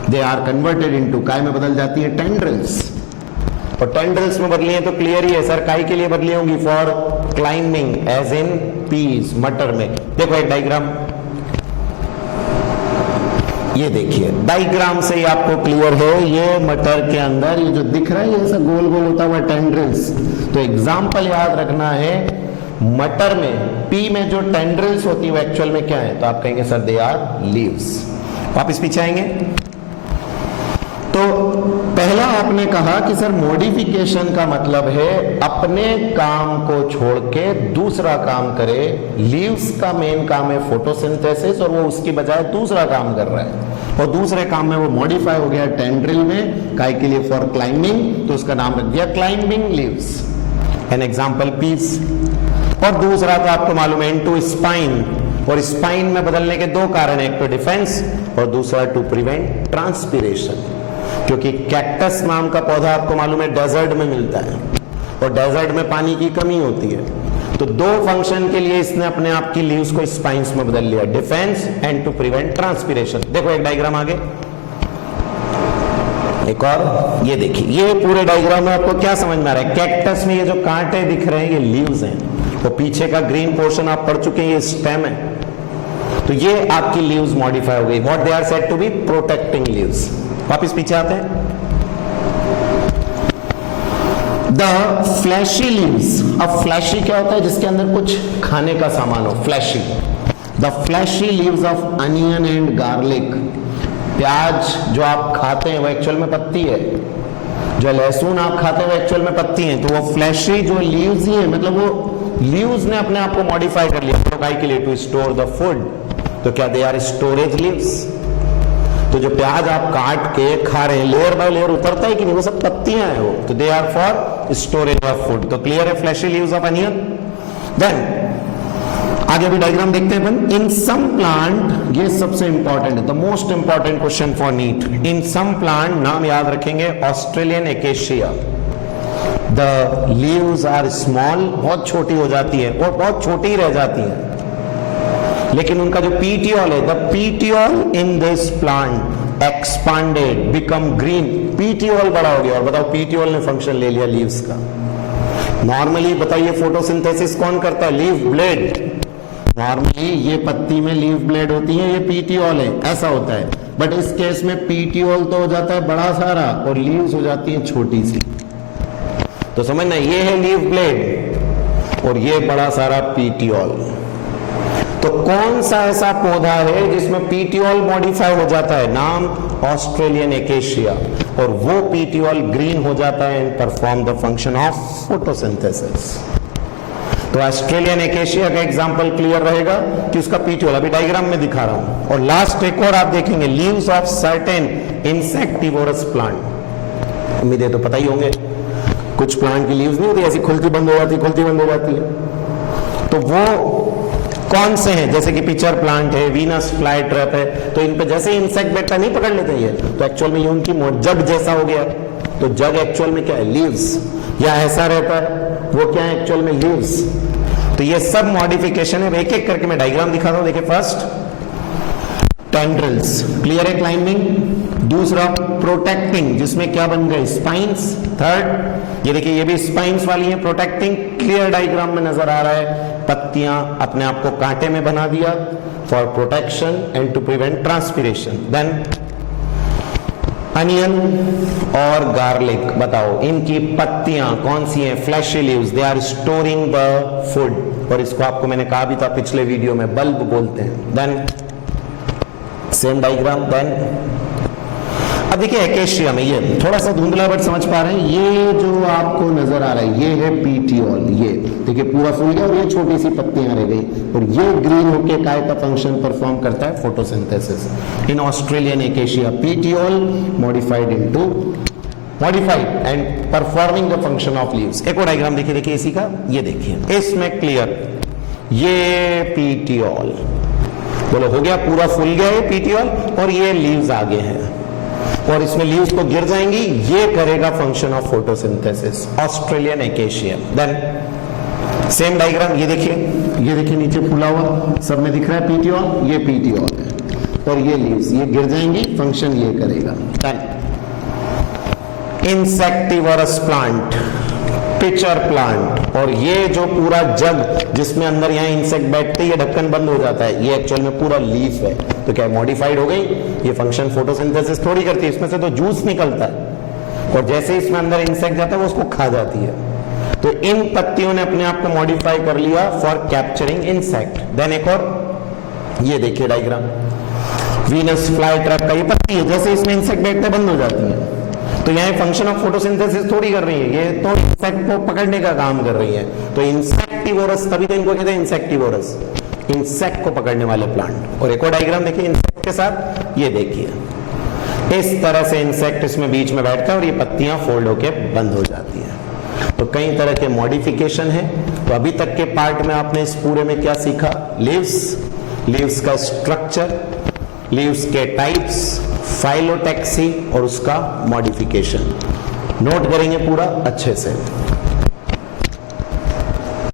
They are converted into, काय में बदल जाती है, tendrils। और टेंड्रिल्स में बदली है तो क्लियर ही है सर, काय के लिए बदली होंगी, for climbing, as in peas, मटर में। देखो एक डायग्राम, ये देखिए डायग्राम से ही आपको क्लियर है, ये मटर के अंदर ये जो दिख रहा है ये ऐसा गोल गोल होता हुआ टेंड्रिल्स। तो एग्जाम्पल याद रखना है, मटर में पी में जो टेंड्रिल्स होती है वो एक्चुअल में क्या है, तो आप कहेंगे सर दे आर लीव्स। वापिस पीछे आएंगे तो पहला आपने कहा कि सर मॉडिफिकेशन का मतलब है अपने काम को छोड़ के दूसरा काम करे। लीव्स का मेन काम है फोटोसिंथेसिस और वो उसकी बजाय दूसरा काम कर रहा है, और दूसरे काम में वो मॉडिफाई हो गया टेंड्रिल में, काय के लिए, फॉर क्लाइंबिंग, तो उसका नाम रख दिया climbing leaves. An example peas. और दूसरा तो आपको मालूम है इनटू स्पाइन, और स्पाइन में बदलने के 2 कारण है, एक तो डिफेंस और दूसरा टू प्रिवेंट ट्रांसपीरेशन। क्योंकि कैक्टस नाम का पौधा आपको मालूम है डेजर्ट में मिलता है और डेजर्ट में पानी की कमी होती है, तो 2 फंक्शन के लिए इसने अपने आप की लीव्स को स्पाइन्स में बदल लिया, defence and to prevent transpiration. देखो एक डायग्राम आगे, एक और, ये देखिए, ये पूरे डायग्राम में आपको क्या समझ में आ रहा है, कैक्टस में ये जो कांटे दिख रहे हैं ये लीव्स हैं, तो पीछे का ग्रीन पोर्शन आप पढ़ चुके हैं, ये स्टेम है। तो ये आपकी लीव्स मॉडिफाई हो गई, what they are said to be protecting leaves. वापिस पीछे आते हैं, द फ्लैशी लीव्स। अब फ्लैशी क्या होता है, जिसके अंदर कुछ खाने का सामान हो, fleshy. The fleshy leaves of onion and garlic. प्याज जो आप खाते हैं वो एक्चुअल में पत्ती है, जो लहसुन आप खाते हैं वो एक्चुअल में पत्ती है, तो वो फ्लैशी जो लीव्स ही है, मतलब वो लीव्स ने अपने आप को मॉडिफाई कर लिया काय के लिए, टू स्टोर द फूड। तो क्या दे आर स्टोरेज लीव्स। तो जो प्याज आप काट के खा रहे हैं, लेयर बाय लेयर उतरता है कि नहीं, वो सब पत्तियां हैं वो, तो they are for storage of food. तो क्लियर है, fleshy leaves of onion. Then आगे भी डायग्राम देखते हैं अपन। इन सम प्लांट, ये सबसे इंपॉर्टेंट है, the most important question for NEET. In some plant, नाम याद रखेंगे, Australian acacia, the leaves are small, बहुत छोटी हो जाती है और बहुत छोटी ही रह जाती है, लेकिन उनका जो पीटियोल है, the petiole in this plant expanded, become green. Petiole बड़ा हो गया, और बताओ पीटियोल ने फंक्शन ले लिया लीव्स का। नॉर्मली बताइए फोटोसिंथेसिस कौन करता है, लीफ ब्लेड। नॉर्मली ये पत्ती में लीफ ब्लेड होती है, ये पीटियोल है, ऐसा होता है। बट इस केस में पीटियोल तो हो जाता है बड़ा सारा और लीव्स हो जाती है छोटी सी। तो समझना, ये है लीफ ब्लेड और ये बड़ा सारा पीटियोल। तो कौन सा ऐसा पौधा है जिसमें पीटियोल मॉडिफाई हो जाता है? नाम ऑस्ट्रेलियन एकेशिया, और वो पीटियोल ग्रीन हो जाता है and perform the function of photosynthesis. तो ऑस्ट्रेलियन एकेशिया का एग्जांपल क्लियर रहेगा कि उसका पीटियोल अभी डायग्राम में दिखा रहा हूं। और लास्ट एक और आप देखेंगे, leaves of certain insectivorous plant. उम्मीद है तो पता ही होंगे, कुछ प्लांट की लीव्स नहीं होती ऐसी खुलती बंद हो जाती, खुलती बंद हो जाती है। तो वो कौन से हैं? जैसे कि पिचर प्लांट है, वीनस फ्लाई ट्रैप है, तो इन पे जैसे इंसेक्ट बैठता नहीं पकड़ लेते ये, तो एक्चुअल में ये उनकी जग जैसा हो गया। तो जग एक्चुअल में क्या है? लीव्स, या ऐसा रहता है वो क्या है एक्चुअल में? लीव्स। तो ये सब मॉडिफिकेशन है, एक एक करके मैं डायग्राम दिखाता हूं। देखिए, फर्स्ट टेंड्रिल्स, क्लियर है, क्लाइंबिंग। दूसरा प्रोटेक्टिंग, जिसमें क्या बन गए? स्पाइंस। थर्ड, ये देखिए ये भी स्पाइंस वाली है, प्रोटेक्टिंग, क्लियर डायग्राम में नजर आ रहा है। पत्तियां अपने आप को कांटे में बना दिया for protection and to prevent transpiration. Then onion और गार्लिक, बताओ इनकी पत्तियां कौन सी हैं? Fleshy leaves, they are storing the food. और इसको आपको मैंने कहा भी था पिछले वीडियो में, बल्ब बोलते हैं। Then same diagram. देन अब देखिए एकेशिया में ये थोड़ा सा धुंधला बट समझ पा रहे हैं, ये जो आपको नजर आ रहा है ये है पीटियोल। ये देखिए पूरा फूल गया और ये छोटी सी पत्तियां रह गई, और ये ग्रीन होके काय का फंक्शन परफॉर्म करता है? Photosynthesis. In Australian acacia petiole modified and performing the function of leaves. एक और डायग्राम देखिए, देखिए इसी का, ये देखिए इसमें क्लियर, ये पीटियोल, बोलो हो गया, पूरा फूल गया ये पीटियोल, और ये लीव्स आगे हैं, और इसमें लीव्स को गिर जाएंगी, ये करेगा function of photosynthesis, Australian acacia. Then same diagram, ये देखिए नीचे फूला हुआ, सब में दिख रहा है पीटियोल, ये पीटियोल है, और ये लीव्स ये गिर जाएंगी, फंक्शन ये करेगा। Then insectivorous plant, pitcher plant, और ये जो पूरा जग जिसमें अंदर यहाँ इंसेक्ट बैठते ये ढक्कन बंद हो जाता है, ये एक्चुअल में पूरा लीफ है। तो क्या मॉडिफाइड हो गई? ये फंक्शन फोटोसिंथेसिस थोड़ी करती है, इसमें से तो जूस निकलता है, और जैसे इसमें अंदर इंसेक्ट जाता है वो उसको खा जाती है। तो इन पत्तियों ने अपने आप को मॉडिफाई कर लिया फॉर कैप्चरिंग इंसेक्ट। देन एक और, ये देखिए डायग्राम, वीनस फ्लाई ट्रैप का ये पत्ती है, जैसे इसमें इंसेक्ट बैठते बंद हो जाती है। तो यहाँ फंक्शन ऑफ फोटोसिंथेसिस थोड़ी कर रही है, ये तो इंसेक्ट को पकड़ने का काम कर रही है। तो इंसेक्टिवोरस, तभी तो इनको कहते हैं इंसेक्टिवोरस, इंसेक्ट को पकड़ने वाले प्लांट। और एक और डायग्राम देखिए इंसेक्ट के साथ, ये देखिए इस तरह से इंसेक्ट इसमें बीच में बैठता है और ये पत्तियां फोल्ड होकर बंद हो जाती है। तो कई तरह के मॉडिफिकेशन है। तो अभी तक के पार्ट में आपने इस पूरे में क्या सीखा? लीव्स का स्ट्रक्चर, लीव्स के टाइप्स, फाइलोटैक्सी और उसका मॉडिफिकेशन। नोट करेंगे पूरा अच्छे से।